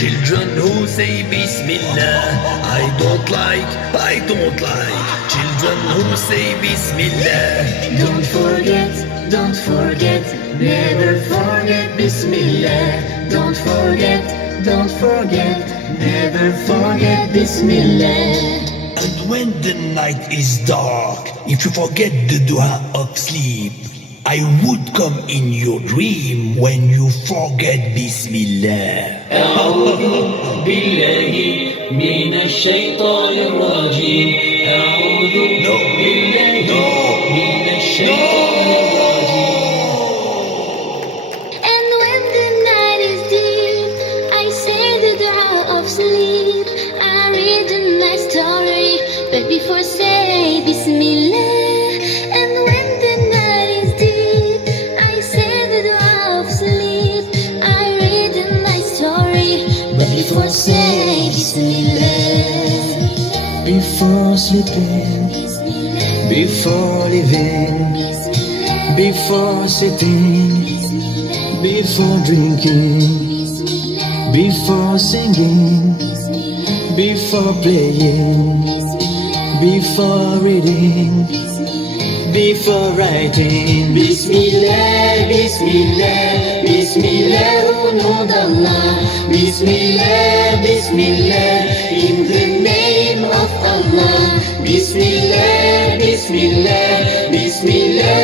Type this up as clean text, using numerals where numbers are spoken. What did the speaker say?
Children who say Bismillah, I don't like. Children who say Bismillah. Don't forget, never forget Bismillah. Don't forget, never forget Bismillah. And when the night is dark, if you forget the dua of sleep, I would come in your dream when you forget Bismillah. أعوذ بالله من الشيطان الرجيم. أعوذ بالله من الشيطان الرجيم. And when the night is deep, I say the dua of sleep. I read a nice story, but before say Bismillah. And when the night is deep, I say the dua of sleep. I read a nice story, but before say Bismillah. Before sleeping, before living, before sitting, before drinking, before singing, before playing, before reading, before writing. Bismillah, Bismillah, Bismillah, au nom d'Allah. Bismillah, Bismillah, in the name of Allah. Bismillah, Bismillah, Bismillah,